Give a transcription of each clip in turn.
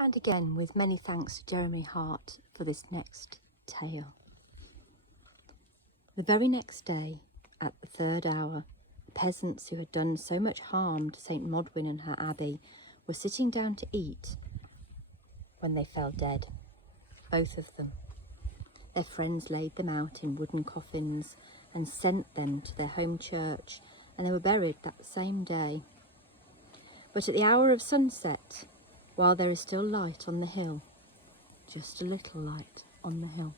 And again, with many thanks to Jeremy Harte for this next tale. The very next day, at the 3rd hour, the peasants who had done so much harm to St. Modwenne and her abbey were sitting down to eat when they fell dead, both of them. Their friends laid them out in wooden coffins and sent them to their home church, and they were buried that same day. But at the hour of sunset, while there is still light on the hill, just a little light on the hill,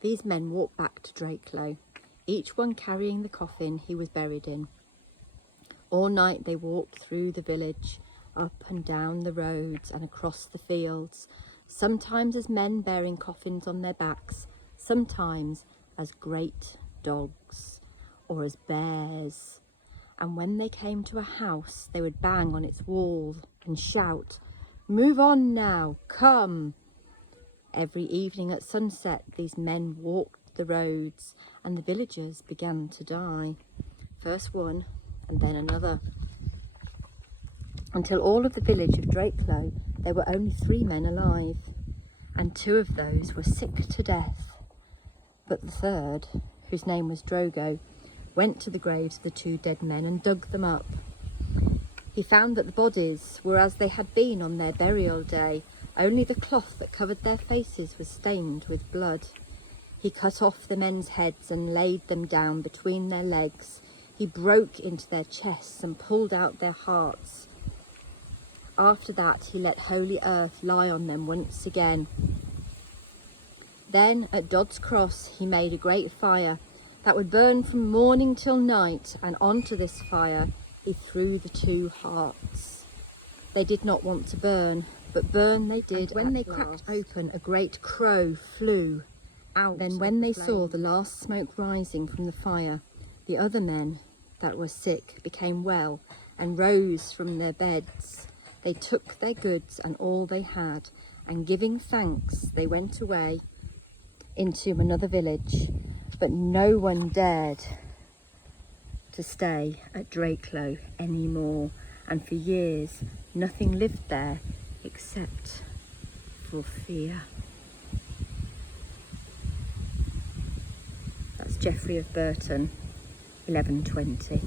these men walked back to Drakelow, each one carrying the coffin he was buried in. All night they walked through the village, up and down the roads and across the fields, sometimes as men bearing coffins on their backs, sometimes as great dogs or as bears. And when they came to a house, they would bang on its wall and shout, "Move on now, come!" Every evening at sunset, these men walked the roads, and the villagers began to die. First one, and then another. Until all of the village of Drakelow, there were only 3 men alive, and 2 of those were sick to death. But the 3rd, whose name was Drogo, went to the graves of the 2 dead men and dug them up. He found that the bodies were as they had been on their burial day, only the cloth that covered their faces was stained with blood. He cut off the men's heads and laid them down between their legs. He broke into their chests and pulled out their hearts. After that, he let holy earth lie on them once again. Then, at Dod's Cross, he made a great fire that would burn from morning till night, and onto this fire he threw the 2 hearts. They did not want to burn, but burn they did. And when they cracked open, a great crow flew out. Then when they saw the last smoke rising from the fire, the other men that were sick became well and rose from their beds. They took their goods and all they had, and giving thanks, they went away into another village. But no one dared to stay at Drakelow anymore, and for years nothing lived there except for fear. That's Geoffrey of Burton, 1120.